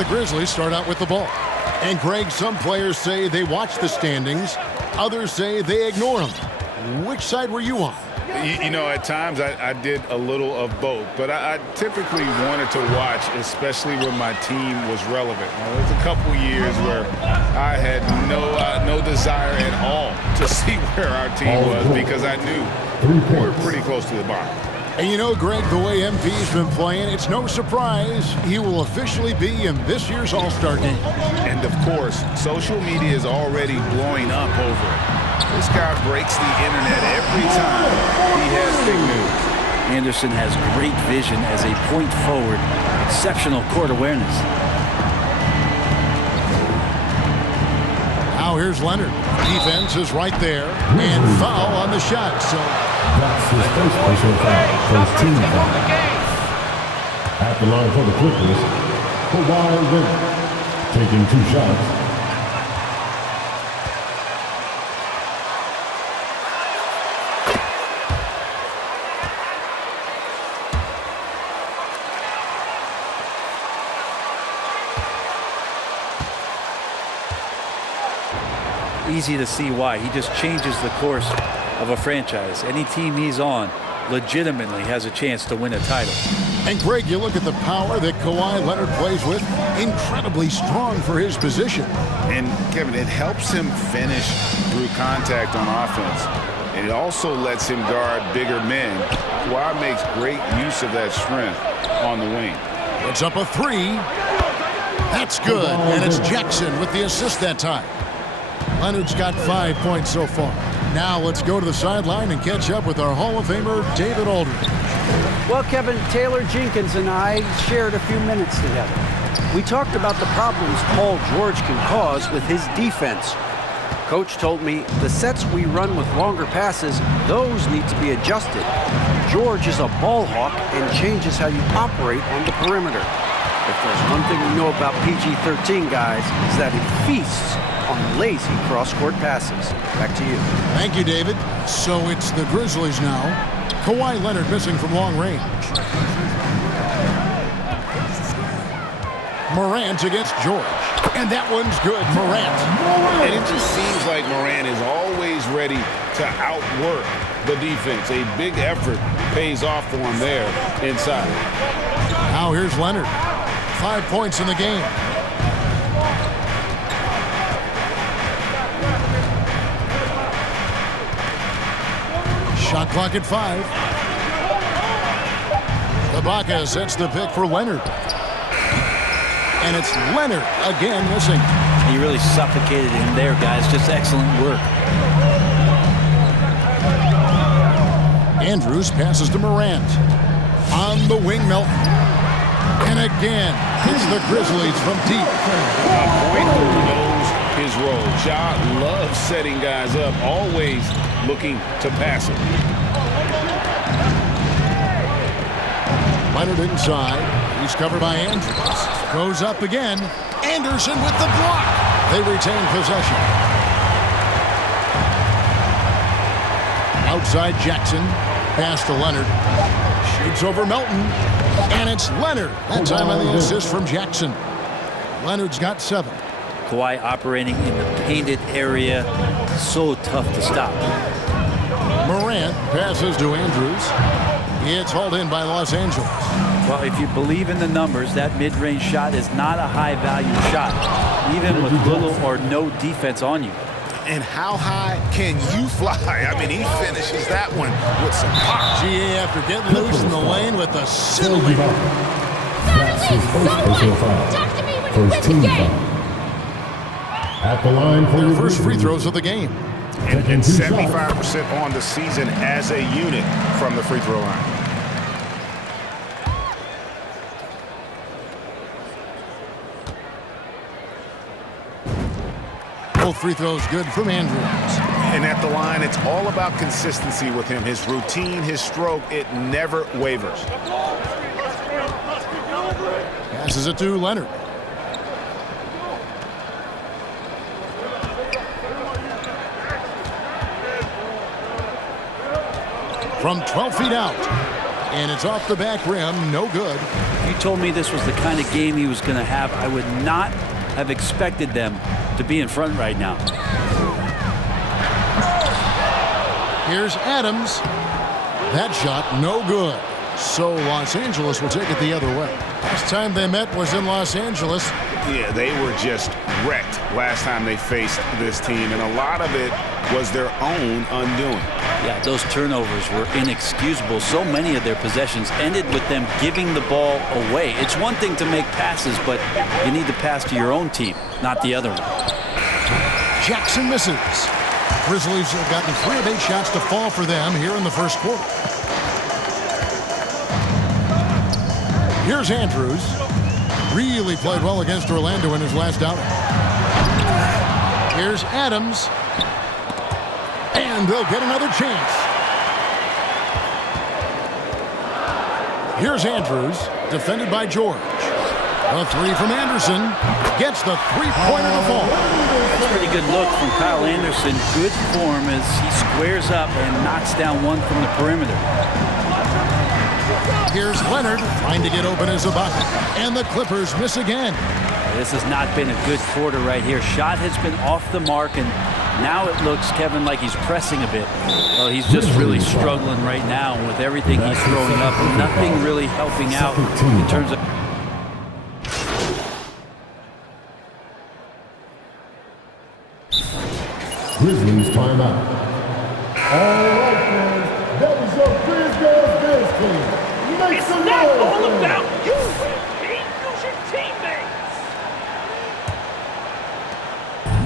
And the Grizzlies start out with the ball. And Greg, some players say they watch the standings. Others say they ignore them. Which side were you on? You know, at times I did a little of both, but I typically wanted to watch, especially when my team was relevant. There was a couple years where I had no desire at all to see where our team was because I knew we were pretty close to the bottom. And you know, Greg, the way MP's been playing, it's no surprise he will officially be in this year's All-Star game. And, of course, social media is already blowing up over it. This guy breaks the internet every time he has big news. Anderson has great vision as a point forward, exceptional court awareness. Now here's Leonard. Defense is right there, and foul on the shot. So that's his first personal foul, first team foul. At the line for the Clippers, Kawhi Leonard, taking 2 shots. Easy to see why. He just changes the course of a franchise. Any team he's on legitimately has a chance to win a title. And Greg, you look at the power that Kawhi Leonard plays with, incredibly strong for his position. And Kevin, it helps him finish through contact on offense. And it also lets him guard bigger men. Kawhi makes great use of that strength on the wing. Puts up a 3. That's good. And it's Jackson with the assist that time. Leonard's got 5 points so far. Now let's go to the sideline and catch up with our Hall of Famer, David Aldridge. Well, Kevin, Taylor Jenkins and I shared a few minutes together. We talked about the problems Paul George can cause with his defense. Coach told me the sets we run with longer passes, those need to be adjusted. George is a ball hawk and changes how you operate on the perimeter. If there's one thing we know about PG-13, guys, is that it feasts on lazy cross-court passes. Back to you. Thank you, David. So it's the Grizzlies now. Kawhi Leonard missing from long range. Morant against George. And that one's good. Morant. And it just seems like Morant is always ready to outwork the defense. A big effort pays off for him there inside. Now here's Leonard. 5 points in the game. Shot clock at 5. Ibaka sets the pick for Leonard. And it's Leonard again missing. He really suffocated him there, guys. Just excellent work. Andrews passes to Morant. On the wing, Melton. And again, it's the Grizzlies from deep. A point who knows his role. Ja loves setting guys up, always looking to pass it. Leonard inside. He's covered by Andrews. Goes up again. Anderson with the block. They retain possession. Outside Jackson. Pass to Leonard. Shoots over Melton. And it's Leonard. That time on the assist from Jackson. Leonard's got 7. Kawhi operating in the painted area. So tough to stop. Morant passes to Andrews. It's hauled in by Los Angeles. Well, if you believe in the numbers, that mid-range shot is not a high-value shot, even with little or no defense on you. And how high can you fly? I mean, he finishes that one with some pop. GA after getting loose in the lane with the silly. That's his first personal foul, first team foul. At the line for their first free throws of the game. And 75% on the season as a unit from the free throw line. Both free throws good from Andrews. And at the line, it's all about consistency with him. His routine, his stroke, it never wavers. Passes it to Leonard. From 12 feet out. And it's off the back rim, no good. If you told me this was the kind of game he was going to have, I would not have expected them to be in front right now. Here's Adams. That shot, no good. So Los Angeles will take it the other way. Last time they met was in Los Angeles. Yeah, they were just wrecked last time they faced this team, and a lot of it was their own undoing. Yeah, those turnovers were inexcusable. So many of their possessions ended with them giving the ball away. It's one thing to make passes, but you need to pass to your own team, not the other one. Jackson misses. Grizzlies have gotten 3 of 8 shots to fall for them here in the first quarter. Here's Andrews. Really played well against Orlando in his last outing. Here's Adams. And they'll get another chance. Here's Andrews, defended by George. A 3 from Anderson. Gets the 3-pointer to fall. That's a pretty good look from Kyle Anderson. Good form as he squares up and knocks down one from the perimeter. Here's Leonard trying to get open as a bucket. And the Clippers miss again. This has not been a good quarter right here. Shot has been off the mark, and now it looks, Kevin, like he's pressing a bit. Well, he's just really struggling right now with everything he's throwing up. Nothing really helping out in terms of... Grizzlies timeout. All right, fans. That was your Grizzlies team. Make some noise. It's all about you. Use your teammates.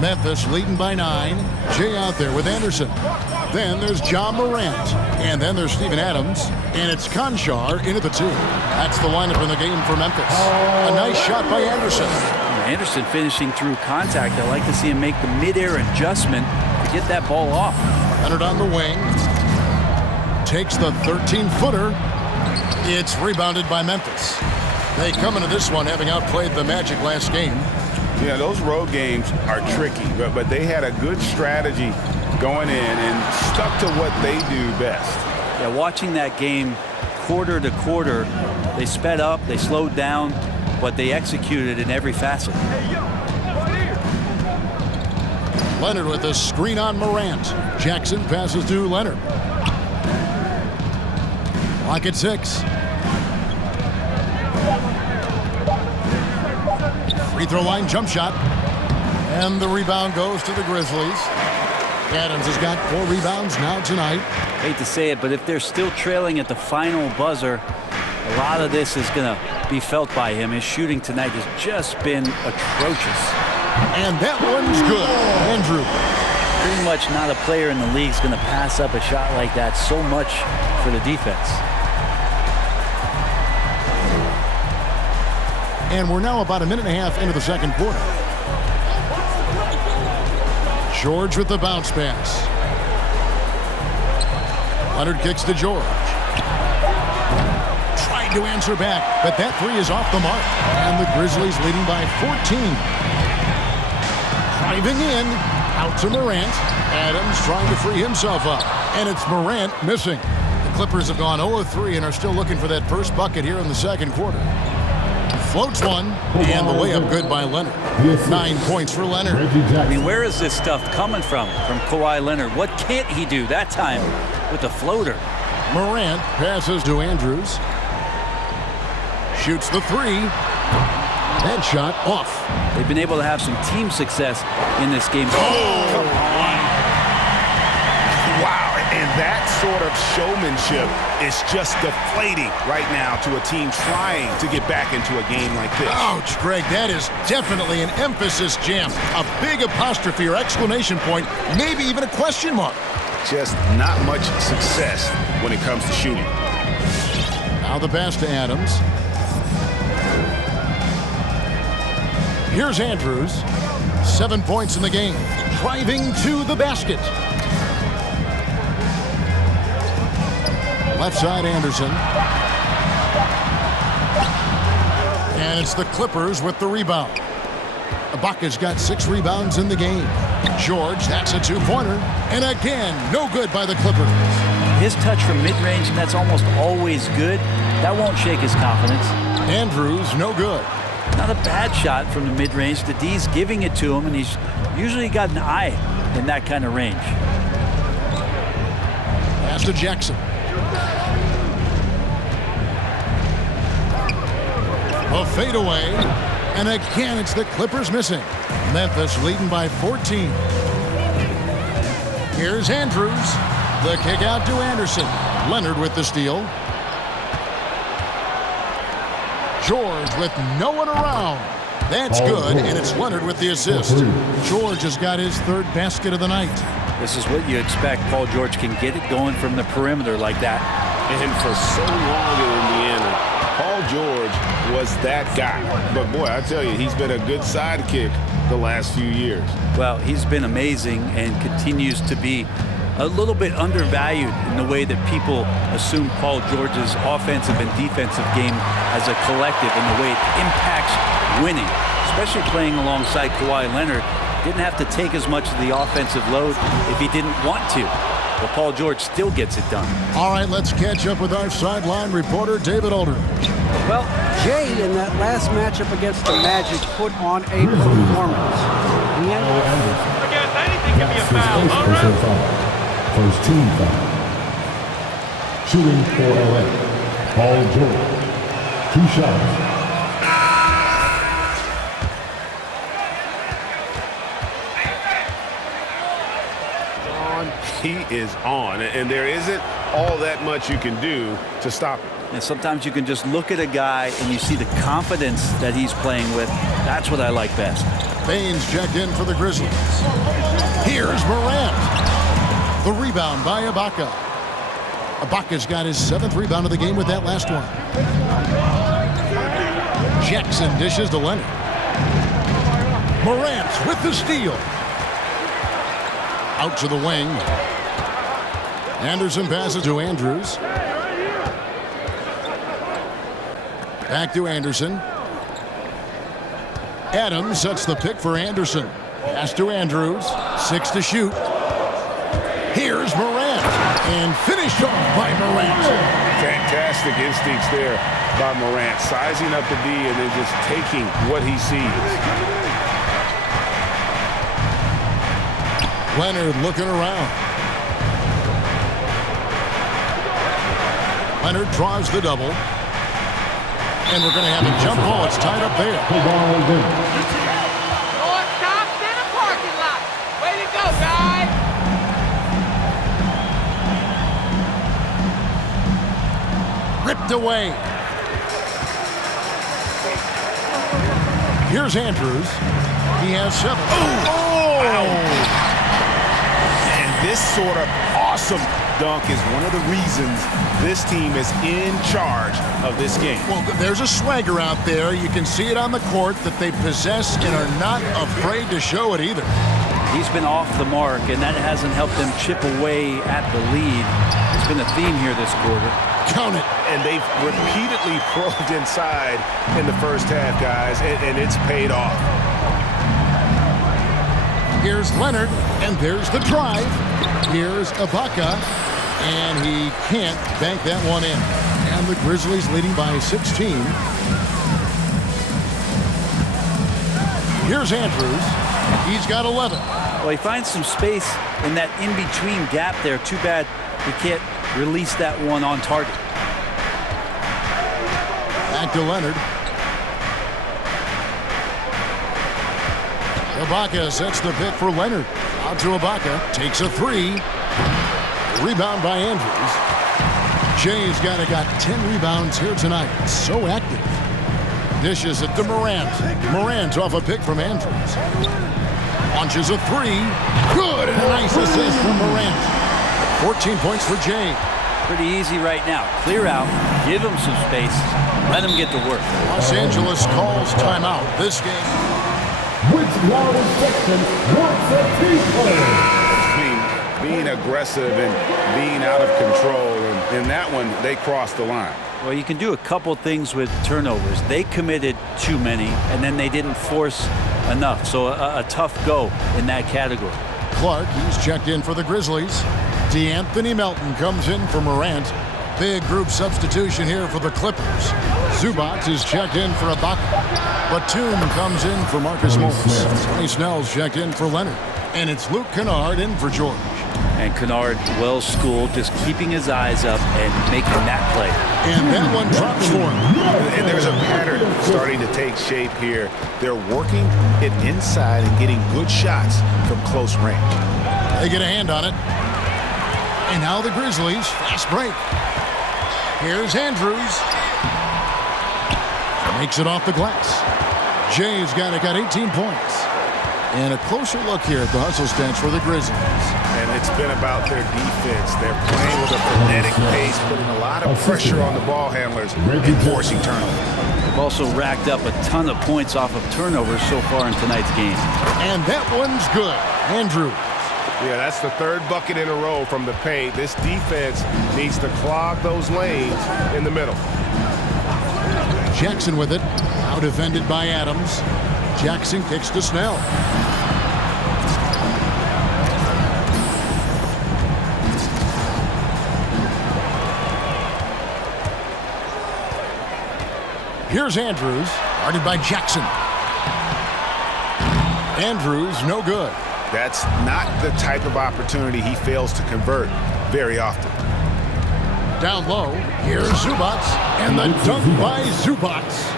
Memphis leading by 9. Jay out there with Anderson. Then there's John Morant. And then there's Steven Adams. And it's Konchar into the 2. That's the lineup in the game for Memphis. A nice shot by Anderson. Anderson finishing through contact. I like to see him make the mid-air adjustment to get that ball off. Leonard on the wing. Takes the 13-footer. It's rebounded by Memphis. They come into this one having outplayed the Magic last game. Yeah, those road games are tricky, but they had a good strategy going in and stuck to what they do best. Yeah, watching that game quarter to quarter, they sped up, they slowed down, but they executed in every facet. Leonard with a screen on Morant. Jackson passes to Leonard. Clock at 6. Free throw line jump shot. And the rebound goes to the Grizzlies. Adams has got 4 rebounds now tonight. Hate to say it, but if they're still trailing at the final buzzer, a lot of this is going to be felt by him. His shooting tonight has just been atrocious. And that one's good. Andrew. Pretty much not a player in the league is going to pass up a shot like that so much for the defense. And we're now about a minute and a half into the second quarter. George with the bounce pass. Leonard kicks to George. Trying to answer back, but that 3 is off the mark. And the Grizzlies leading by 14. Driving in, out to Morant. Adams trying to free himself up. And it's Morant missing. The Clippers have gone 0-3 and are still looking for that first bucket here in the second quarter. Floats one, and the layup good by Leonard. 9 points for Leonard. I mean, where is this stuff coming from Kawhi Leonard? What can't he do that time with the floater? Morant passes to Andrews. Shoots the 3. That shot off. They've been able to have some team success in this game. Oh, come on. Wow, and that sort of showmanship is just deflating right now to a team trying to get back into a game like this. Ouch, Greg, that is definitely an emphasis jam. A big apostrophe or exclamation point, maybe even a question mark. Just not much success when it comes to shooting. Now the pass to Adams. Here's Andrews. 7 points in the game. Driving to the basket. Left side, Anderson. And it's the Clippers with the rebound. Ibaka's got 6 rebounds in the game. George, that's a 2-pointer. And again, no good by the Clippers. His touch from mid-range, and that's almost always good. That won't shake his confidence. Andrews, no good. Not a bad shot from the mid-range. The D's giving it to him, and he's usually got an eye in that kind of range. Pass to Jackson. A fadeaway. And again, it's the Clippers missing. Memphis leading by 14. Here's Andrews. The kick out to Anderson. Leonard with the steal. George with no one around. That's good, and it's Leonard with the assist. George has got his third basket of the night. This is what you expect. Paul George can get it going from the perimeter like that. And for so long in Indiana, Paul George was that guy. But boy, I tell you, he's been a good sidekick the last few years. Well, he's been amazing and continues to be a little bit undervalued in the way that people assume Paul George's offensive and defensive game as a collective and the way it impacts winning, especially playing alongside Kawhi Leonard. Didn't have to take as much of the offensive load if he didn't want to. But Paul George still gets it done. All right, let's catch up with our sideline reporter, David Aldridge. Well, Jay, in that last matchup against the Magic, put on a performance. Against anything can be a foul. All right. First team foul. Shooting for LA. Paul George. 2 shots. He is on, and there isn't all that much you can do to stop him. And sometimes you can just look at a guy and you see the confidence that he's playing with. That's what I like best. Baines checked in for the Grizzlies. Here's Morant. The rebound by Ibaka. Ibaka's got his 7th rebound of the game with that last one. Jackson dishes to Leonard. Morant with the steal. Out to the wing. Anderson passes to Andrews. Back to Anderson. Adams sets the pick for Anderson. Pass to Andrews. 6 to shoot. Here's Morant. And finished off by Morant. Fantastic instincts there by Morant. Sizing up the D and then just taking what he sees. Leonard looking around. Leonard draws the double. And we're going to have a jump ball. It's tied up there. Shortstop center parking lot. Way to go, guys. Ripped away. Here's Andrews. He has 7. And this sort of awesome dunk is one of the reasons this team is in charge of this game. Well, there's a swagger out there. You can see it on the court that they possess and are not afraid to show it either. He's been off the mark, and that hasn't helped them chip away at the lead. It's been a theme here this quarter. Count it. And they've repeatedly probed inside in the first half, guys, and it's paid off. Here's Leonard, and there's the drive. Here's Ibaka, and he can't bank that one in. And the Grizzlies leading by 16. Here's Andrews. He's got 11. Well, he finds some space in that in-between gap there. Too bad he can't release that one on target. Back to Leonard. Ibaka sets the pick for Leonard. Out to Ibaka. Takes a 3. Rebound by Andrews. Jay's got 10 rebounds here tonight. So active. Dishes it to Morant. Morant off a pick from Andrews. Launches a 3. Good. And a nice assist from Morant. 14 points for Jay. Pretty easy right now. Clear out. Give him some space. Let him get to work. Los Angeles calls timeout. This game. Which Wall section wants a team player? Being aggressive and being out of control. And in that one, they crossed the line. Well, you can do a couple things with turnovers. They committed too many, and then they didn't force enough. So a tough go in that category. Clark, he's checked in for the Grizzlies. DeAnthony Melton comes in for Morant. Big group substitution here for the Clippers. Zubats is checked in for Ibaka. Batum comes in for Marcus Morris. Tony Snell's checked in for Leonard. And it's Luke Kennard in for George. And Kennard, well schooled, just keeping his eyes up and making that play. And that one drops for him. And there's a pattern starting to take shape here. They're working it inside and getting good shots from close range. They get a hand on it. And now the Grizzlies, fast break. Here's Andrews. Makes it off the glass. Jay's got 18 points. And a closer look here at the hustle stats for the Grizzlies. And it's been about their defense. They're playing with a frenetic pace, putting a lot of pressure on the ball handlers and forcing turnovers. They've also racked up a ton of points off of turnovers so far in tonight's game. And that one's good. Andrews. Yeah, that's the third bucket in a row from the paint. This defense needs to clog those lanes in the middle. Jackson with it. Now defended by Adams. Jackson kicks to Snell. Here's Andrews, guarded by Jackson. Andrews, no good. That's not the type of opportunity he fails to convert very often. Down low, here's Zubats, and the dunk by Zubats.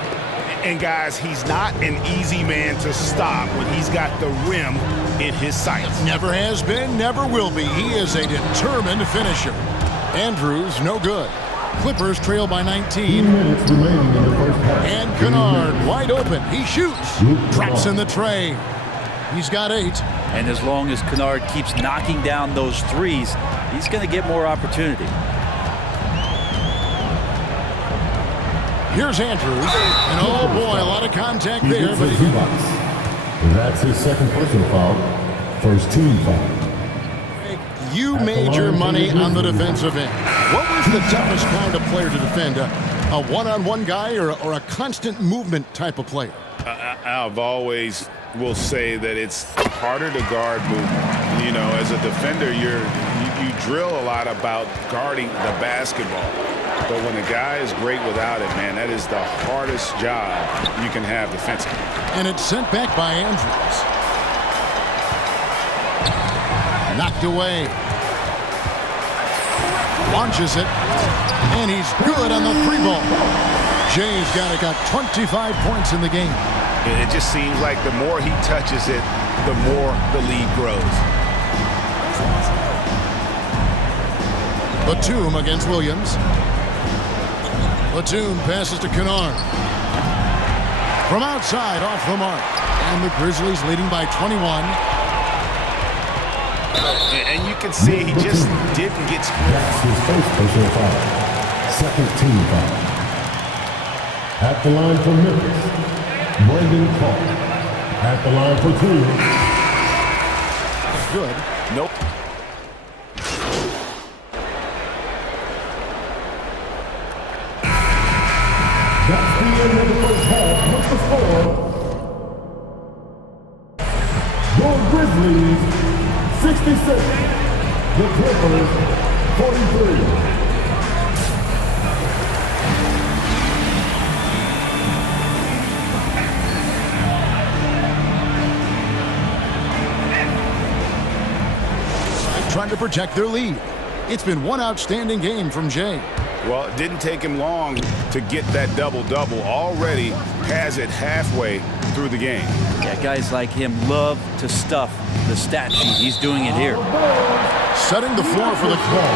And guys, he's not an easy man to stop when he's got the rim in his sights. Never has been, never will be. He is a determined finisher. Andrews, no good. Clippers trail by 19. 2 minutes remaining in the first half. And Kennard wide open. He shoots. Drops in the tray. He's got 8. And as long as Kennard keeps knocking down those threes, he's going to get more opportunity. Here's Andrews. And oh boy, a lot of contact there. But that's his second personal foul. First team foul. You made your money on the defensive end. What was the toughest kind of player to defend? A one-on-one guy or a constant movement type of player? I've always will say that it's harder to guard movement. You know, as a defender, you drill a lot about guarding the basketball. But when a guy is great without it, man, that is the hardest job you can have defensively. And it's sent back by Andrews. Knocked away. Launches it. And he's good on the free ball. Jay's got 25 points in the game. And it just seems like the more he touches it, the more the lead grows. Batum against Williams. Batum passes to Kennard. From outside, off the mark. And the Grizzlies leading by 21. And you can see he just didn't get... That's his first personal foul. Second team foul. At the line for Memphis, Brandon Clark. At the line for Cleveland. Good. Nope. That's the end of the first half. What's the score? Your Grizzlies, 66. The Clippers, 43. Trying to protect their lead. It's been one outstanding game from Jay. Well, it didn't take him long to get that double-double. Already has it halfway through the game. Yeah, guys like him love to stuff the stat sheet. He's doing it here. Setting the floor for the call.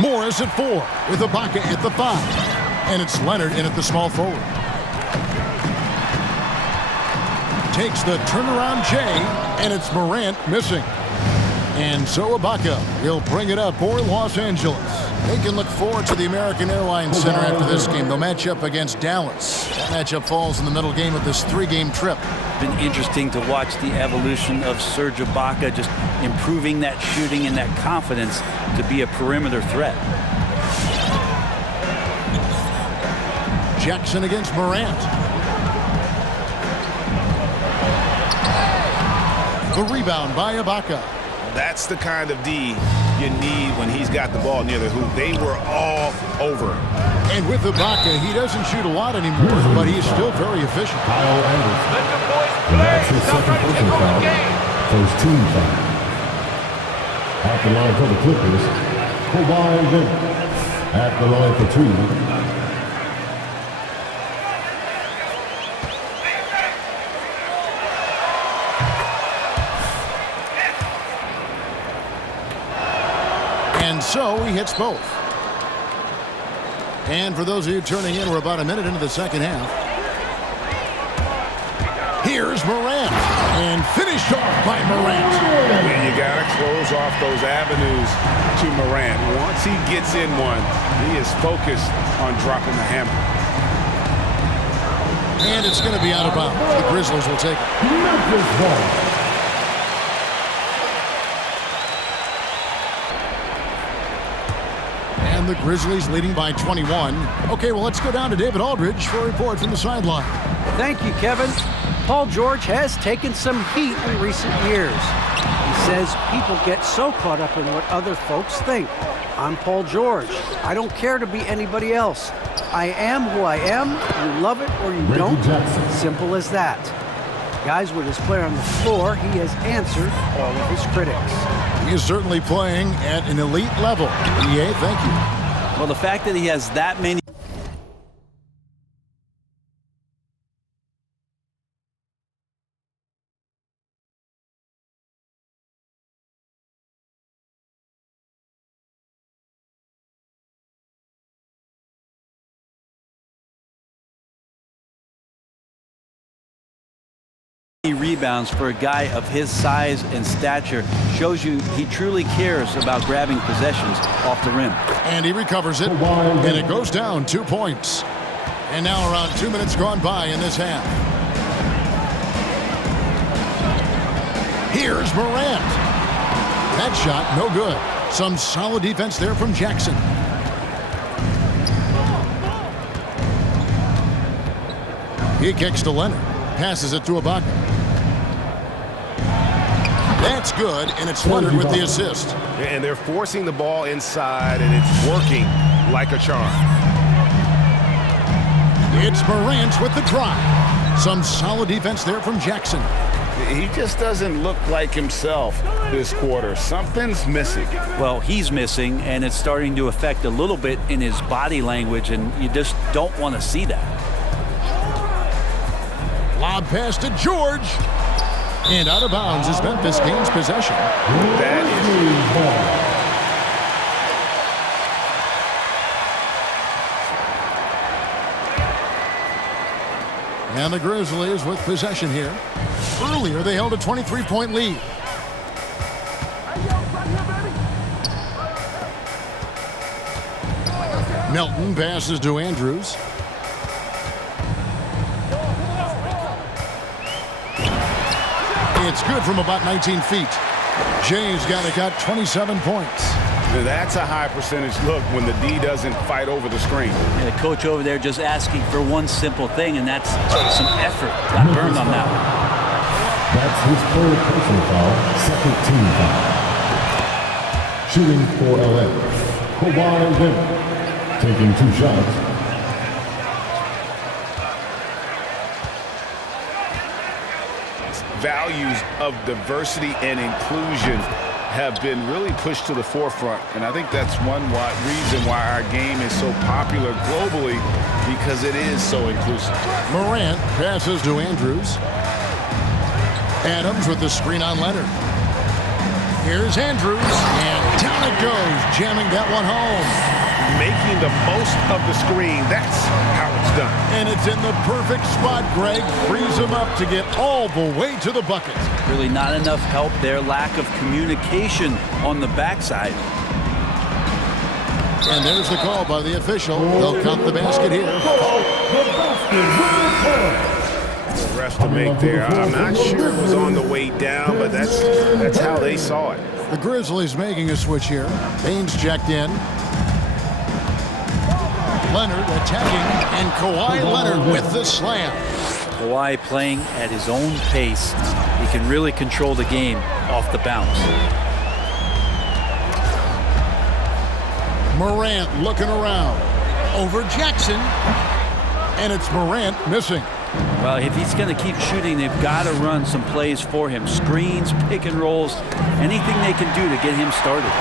Morris at 4 with Ibaka at the 5. And it's Leonard in at the small forward. Takes the turnaround Jay, and it's Morant missing. And so Ibaka will bring it up for Los Angeles. They can look forward to the American Airlines Center after this game. They'll match up against Dallas. That matchup falls in the middle game of this 3-game trip. Been interesting to watch the evolution of Serge Ibaka, just improving that shooting and that confidence to be a perimeter threat. Jackson against Morant. The rebound by Ibaka. That's the kind of D you need when he's got the ball near the hoop. They were all over. And with Ibaka, he doesn't shoot a lot anymore, but he's still very efficient. Kyle Anderson. Let the boys And play. that's his Stop second trying to personal take over foul. the game. First team foul. At the line for the Clippers, Kawhi Leonard. At the line for two, And so he hits both. And for those of you turning in, we're about a minute into the second half. Here's Morant. And finished off by Morant. And you got to close off those avenues to Morant. Once he gets in one, he is focused on dropping the hammer. And it's going to be out of bounds. The Grizzlies will take it. Memphis ball. And the Grizzlies leading by 21. Okay, well, let's go down to David Aldridge for a report from the sideline. Thank you, Kevin. Paul George has taken some heat in recent years. He says people get so caught up in what other folks think. I'm Paul George. I don't care to be anybody else. I am who I am. You love it or you don't. Simple as that. Guys, with his player on the floor, he has answered all of his critics. He is certainly playing at an elite level. EA, thank you. Well, the fact that he has that many rebounds for a guy of his size and stature shows you he truly cares about grabbing possessions off the rim. And he recovers it, and it goes down 2 points. And now around 2 minutes gone by in this half. Here's Morant. That shot, no good. Some solid defense there from Jackson. He kicks to Leonard. Passes it to Ibaka. That's good, and it's Leonard with the assist. And they're forcing the ball inside, and it's working like a charm. It's Morant with the drive. Some solid defense there from Jackson. He just doesn't look like himself this quarter. Something's missing. Well, he's missing, and it's starting to affect a little bit in his body language, and you just don't want to see that. Lob pass to George. And out of bounds as Memphis gains possession. That is. And the Grizzlies with possession here. Earlier, they held a 23-point lead. Melton passes to Andrews. It's good from about 19 feet. Jay's got 27 points. That's a high percentage look when the D doesn't fight over the screen. And the coach over there just asking for one simple thing, and that's some effort. Got burned on that one. That's his third personal foul, second team foul. Shooting for LA, Kawhi Leonard, taking 2 shots. Values of diversity and inclusion have been really pushed to the forefront, and I think that's one reason why our game is so popular globally, because it is so inclusive. Morant passes to Andrews. Adams with the screen on Leonard. Here's Andrews, and down it goes, jamming that one home. Making the most of the screen, that's how it's done. And it's in the perfect spot, Greg. Frees him up to get all the way to the bucket. Really not enough help there. Lack of communication on the backside. And there's the call by the official. They'll count the basket here. The ref to make there. I'm not sure it was on the way down, but that's how they saw it. The Grizzlies making a switch here. Baines checked in. Leonard attacking, and Kawhi Leonard with the slam. Kawhi playing at his own pace. He can really control the game off the bounce. Morant looking around. Over Jackson. And it's Morant missing. Well, if he's going to keep shooting, they've got to run some plays for him. Screens, pick and rolls, anything they can do to get him started.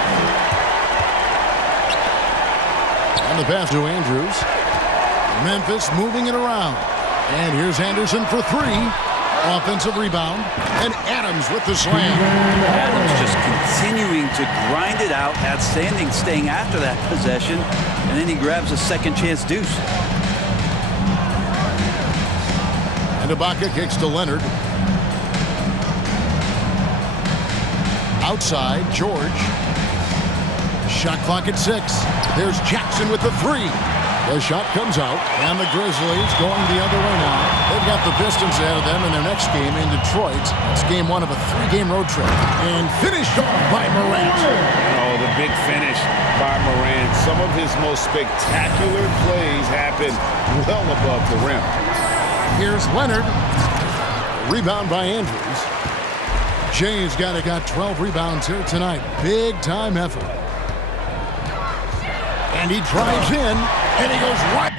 And the pass to Andrews. Memphis moving it around. And here's Anderson for three. Offensive rebound. And Adams with the slam. Adams just continuing to grind it out. Outstanding staying after that possession. And then he grabs a second chance deuce. And Ibaka kicks to Leonard. Outside, George. Shot clock at 6. There's Jackson with the three. The shot comes out, and the Grizzlies going the other way now. They've got the Pistons ahead of them in their next game in Detroit. It's game 1 of a 3-game road trip. And finished off by Morant. Oh, the big finish by Morant. Some of his most spectacular plays happen well above the rim. Here's Leonard. Rebound by Andrews. Jay's got 12 rebounds here tonight. Big-time effort. And he drives in, and he goes right.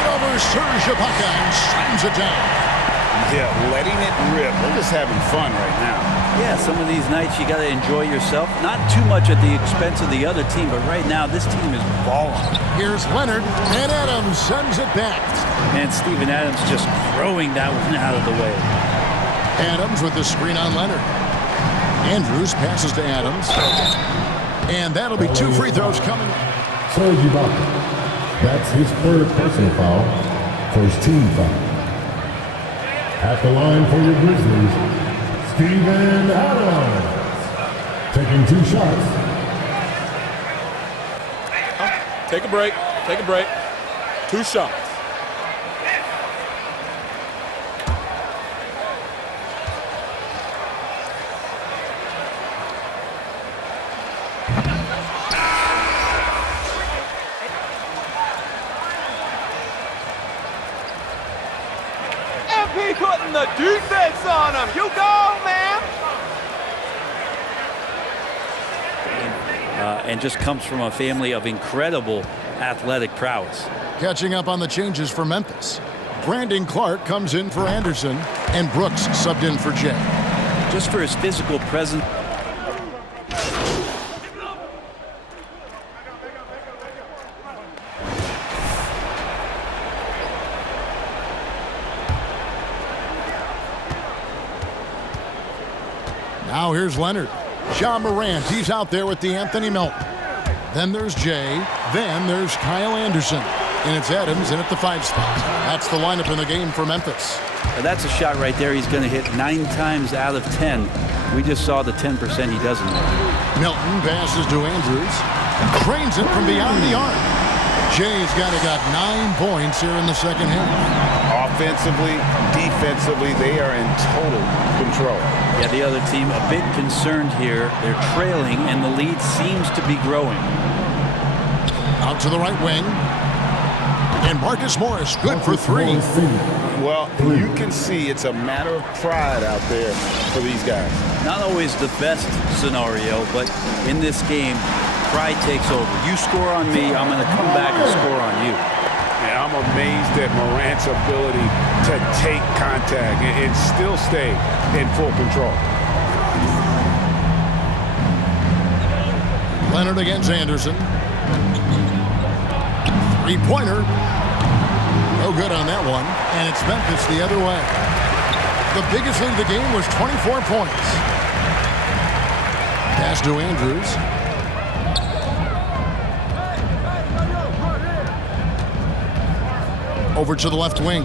Over Serge Ibaka and slams it down. Yeah, letting it rip. They're just having fun right now. Yeah, some of these nights you got to enjoy yourself. Not too much at the expense of the other team, but right now this team is balling. Here's Leonard, and Adams sends it back. And Steven Adams just throwing that one out of the way. Adams with the screen on Leonard. Andrews passes to Adams. And that'll be 2 free throws coming. Serge Ibaka. That's his third personal foul. First team foul. At the line for your Grizzlies, Steven Adams. Taking 2 shots. Take a break. Take a break. 2 shots. MP putting the defense on him. You go, man. And just comes from a family of incredible athletic prowess. Catching up on the changes for Memphis. Brandon Clark comes in for Anderson, and Brooks subbed in for Jay. Just for his physical presence. Now here's Leonard. Ja Morant, he's out there with the Anthony Melton. Then there's Jay. Then there's Kyle Anderson. And it's Adams in at the 5 spot. That's the lineup in the game for Memphis. Now that's a shot right there he's going to hit 9 times out of 10. We just saw the 10% he doesn't make. Melton passes to Andrews. Trains it from beyond the arc. Jay's got 9 points here in the second half. Offensively, defensively, they are in total control. Yeah, the other team a bit concerned here. They're trailing, and the lead seems to be growing. Out to the right wing. And Marcus Morris, good for 3. Well, you can see it's a matter of pride out there for these guys. Not always the best scenario, but in this game, pride takes over. You score on me, I'm going to come back and score on you. And I'm amazed at Morant's ability to take contact and still stay in full control. Leonard against Anderson. 3-pointer. No good on that one. And it's Memphis the other way. The biggest lead of the game was 24 points. Pass to Andrews. Over to the left wing.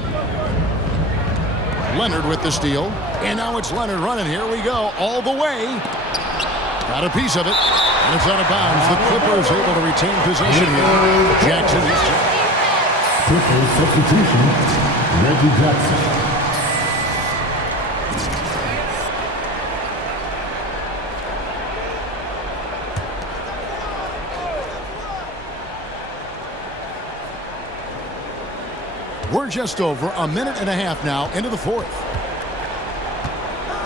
Leonard with the steal. And now it's Leonard running. Here we go. All the way. Got a piece of it. And it's out of bounds. The Clippers able to retain possession here. Jackson is checked. Clippers substitution, Reggie Jackson. We're just over a minute and a half now into the fourth.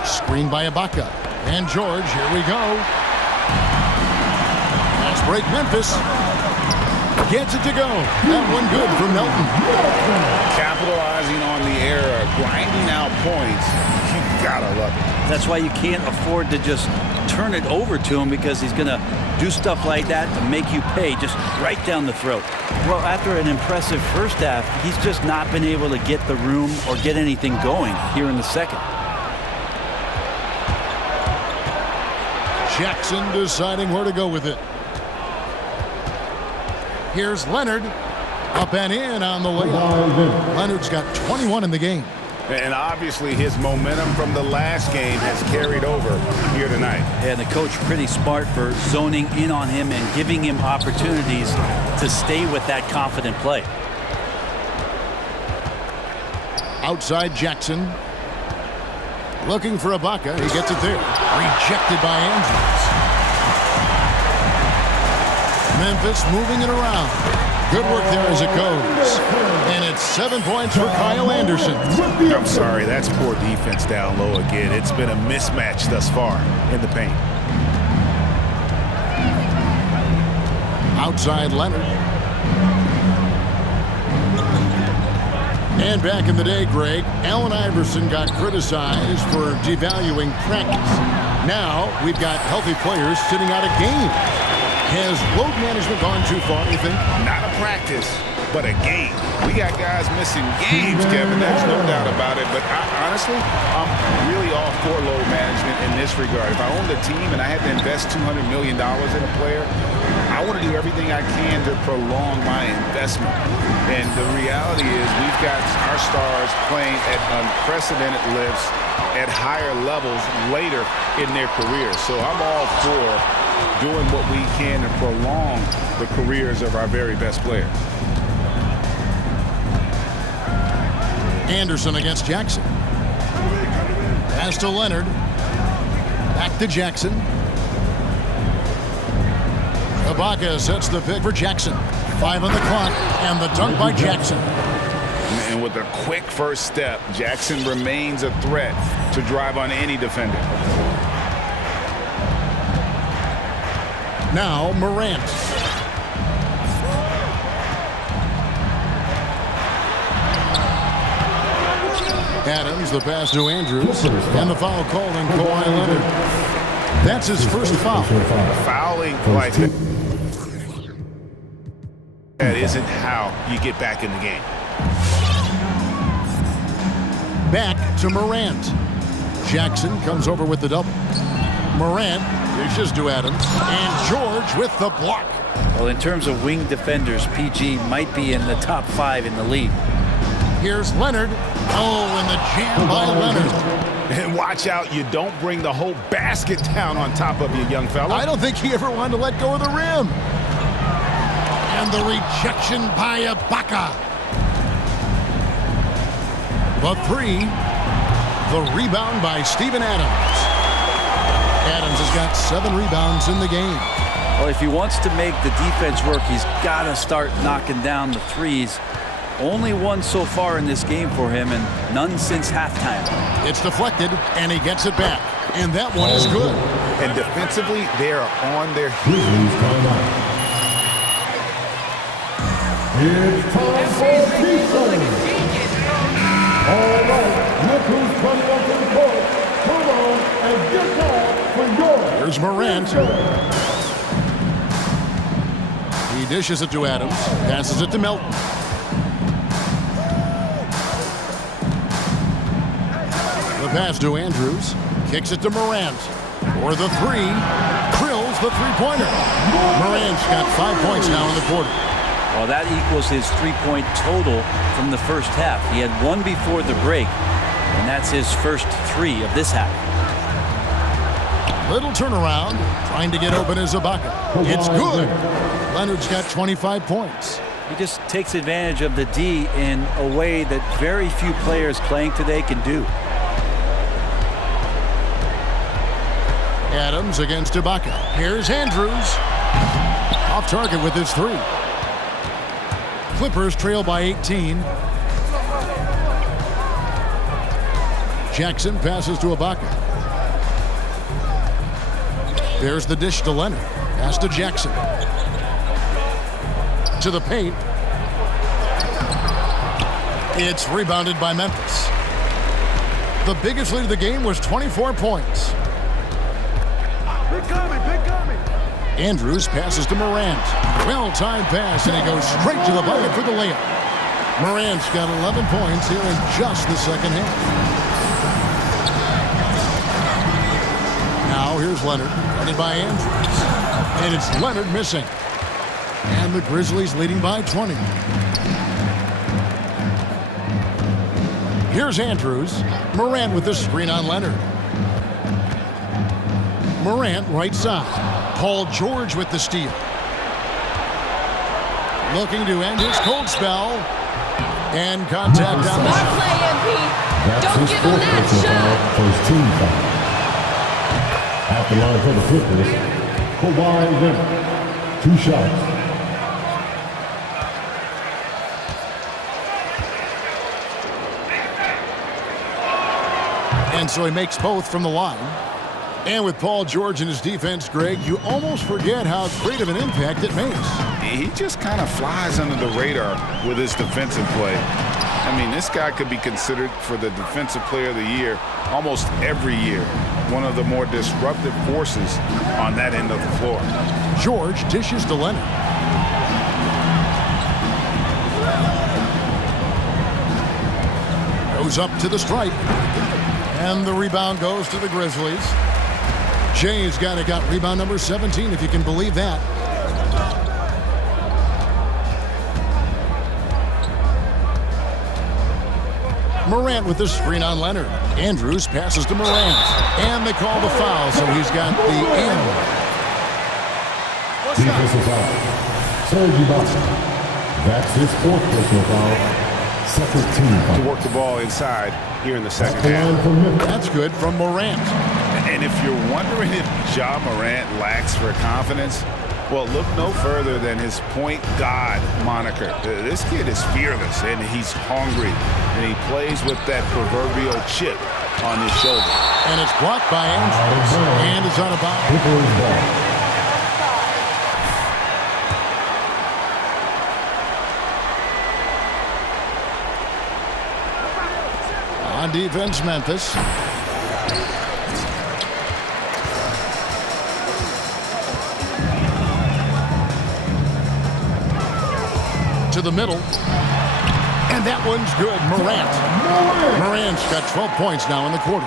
Screen by Ibaka. And George, here we go. Fast break Memphis. Gets it to go. That one good for Melton. Capitalizing on the error, grinding out points. You gotta love it. That's why you can't afford to just turn it over to him, because he's going to do stuff like that to make you pay just right down the throat. Well, after an impressive first half, he's just not been able to get the room or get anything going here in the second. Jackson deciding where to go with it. Here's Leonard. Up and in on the layup. Leonard's got 21 in the game. And obviously his momentum from the last game has carried over here tonight. And the coach pretty smart for zoning in on him and giving him opportunities to stay with that confident play. Outside Jackson. Looking for Ibaka. He gets it there. Rejected by Andrews. Memphis moving it around. Good work there as it goes. And it's 7 points for Kyle Anderson. I'm sorry, that's poor defense down low again. It's been a mismatch thus far in the paint. Outside Leonard. And back in the day, Greg, Allen Iverson got criticized for devaluing practice. Now we've got healthy players sitting out a game. Has load management gone too far, you think? Not a practice, but a game. We got guys missing games, Kevin. There's no doubt about it. But honestly, I'm really all for load management in this regard. If I owned a team and I had to invest $200 million in a player, I want to do everything I can to prolong my investment. And the reality is we've got our stars playing at unprecedented lifts at higher levels later in their careers. So I'm all for doing what we can to prolong the careers of our very best players. Anderson against Jackson. Pass to Leonard. Back to Jackson. Ibaka sets the pick for Jackson. 5 on the clock, and the dunk by Jackson. And with a quick first step, Jackson remains a threat to drive on any defender. Now Morant. Adams, the pass to Andrews, and the foul called on Kawhi Leonard. That's his first foul. Fouling like that isn't how you get back in the game. Back to Morant. Jackson comes over with the double. Morant dishes to Adams, and George with the block. Well, in terms of wing defenders, PG might be in the top 5 in the league. Here's Leonard. Oh, and the jam by Leonard. And watch out, you don't bring the whole basket down on top of you, young fella. I don't think he ever wanted to let go of the rim. And the rejection by Ibaka. The 3. The rebound by Steven Adams. Adams has got 7 rebounds in the game. Well, if he wants to make the defense work, he's got to start knocking down the threes. Only one so far in this game for him, and none since halftime. It's deflected, and he gets it back. And that one is good. And defensively, they are on their heels. It's time for defense. All right, look who's coming up to the court. Come on and get that for yours. Here's Morant. He dishes it to Adams. Passes it to Melton. The pass to Andrews. Kicks it to Morant. For the 3. Drills the three-pointer. Morant's got 5 points now in the quarter. Well, that equals his 3-point total from the first half. He had 1 before the break, and that's his first 3 of this half. Little turnaround, trying to get open as Ibaka. It's good. Leonard's got 25 points. He just takes advantage of the D in a way that very few players playing today can do. Adams against Ibaka. Here's Andrews. Off target with his 3. Clippers trail by 18. Jackson passes to Ibaka. There's the dish to Leonard. Pass to Jackson. To the paint. It's rebounded by Memphis. The biggest lead of the game was 24 points. Big coming. Andrews passes to Morant. Well-timed pass, and he goes straight to the bucket for the layup. Morant's got 11 points here in just the second half. Now here's Leonard, guarded by Andrews. And it's Leonard missing. And the Grizzlies leading by 20. Here's Andrews. Morant with the screen on Leonard. Morant right side. Paul George with the steal. Looking to end his cold spell. And contact down the Smart shot. play, MP. That's Don't his give him fourth that personal shot. foul for his team foul. At the line for the Clippers, Kawhi Leonard. 2 shots. And so he makes both from the line. And with Paul George in his defense, Greg, you almost forget how great of an impact it makes. He just kind of flies under the radar with his defensive play. I mean, this guy could be considered for the Defensive Player of the Year almost every year. One of the more disruptive forces on that end of the floor. George dishes to Leonard. Goes up to the stripe. And the rebound goes to the Grizzlies. Jay's got rebound number 17, if you can believe that. Morant with the screen on Leonard. Andrews passes to Morant. And they call the foul, so he's got the end. Defensive foul. Serge Ibaka. That's his fourth personal foul. Second team foul. To work the ball inside here in the second At the line half. for Memphis. That's good from Morant. And if you're wondering if Ja Morant lacks for confidence, well, look no further than his point god moniker. This kid is fearless, and he's hungry, and he plays with that proverbial chip on his shoulder. And it's blocked by Andrews. And it's out of bounds. Clippers ball. On defense, Memphis. To the middle. And that one's good. Morant's got 12 points now in the quarter.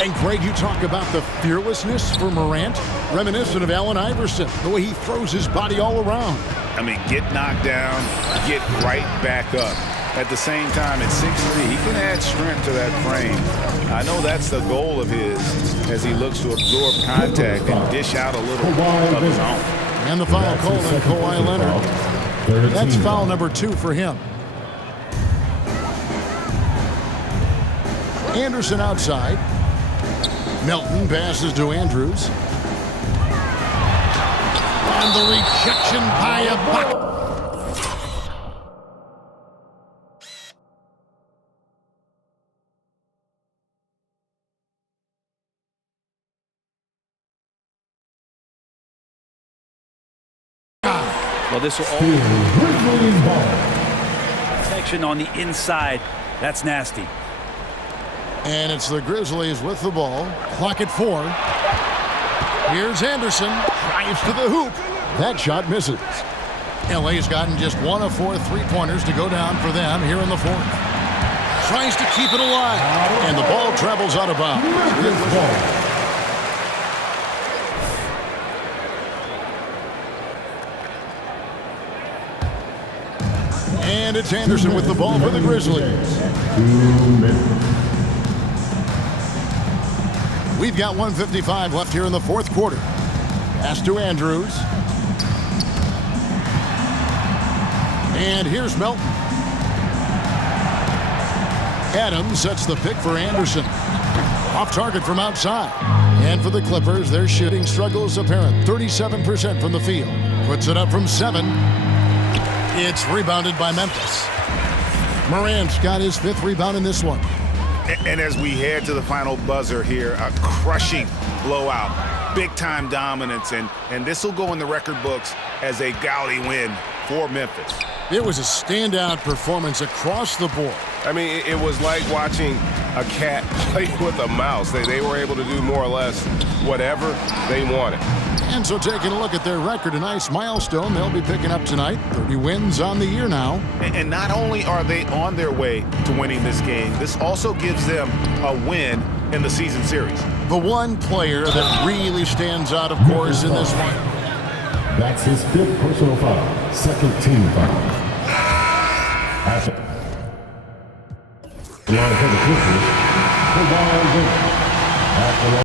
And Greg, you talk about the fearlessness for Morant, reminiscent of Allen Iverson, the way he throws his body all around. I mean, get knocked down, get right back up. At the same time, at 6'3", he can add strength to that frame. I know that's the goal of his as he looks to absorb contact and dish out a little of his own. And the foul called on Kawhi Leonard. That's foul number 2 for him. Anderson outside. Melton passes to Andrews. And the rejection by Ibaka. Well, this will all protection on the inside. That's nasty. And it's the Grizzlies with the ball. Clock at 4. Here's Anderson. Drives to the hoop. That shot misses. LA's gotten just 1 of 4 3-pointers to go down for them here in the fourth. Tries to keep it alive. And the ball travels out of bounds. And it's Anderson with the ball for the Grizzlies. 2 minutes. We've got 1:55 left here in the fourth quarter. Pass to Andrews. And here's Melton. Adams sets the pick for Anderson. Off target from outside. And for the Clippers, their shooting struggles apparent. 37% from the field. Puts it up from 7. It's rebounded by Memphis. Morant's got his 5th rebound in this one. And as we head to the final buzzer here, a crushing blowout, big-time dominance, and this will go in the record books as a gaudy win for Memphis. It was a standout performance across the board. I mean, it was like watching a cat play with a mouse. They were able to do more or less whatever they wanted. And so taking a look at their record, a nice milestone they'll be picking up tonight. 30 wins on the year now. And not only are they on their way to winning this game, this also gives them a win in the season series. The one player that really stands out, of course, in this one. That's his 5th personal foul, 2nd team foul. After line for the Clippers, Kawhi Leonard.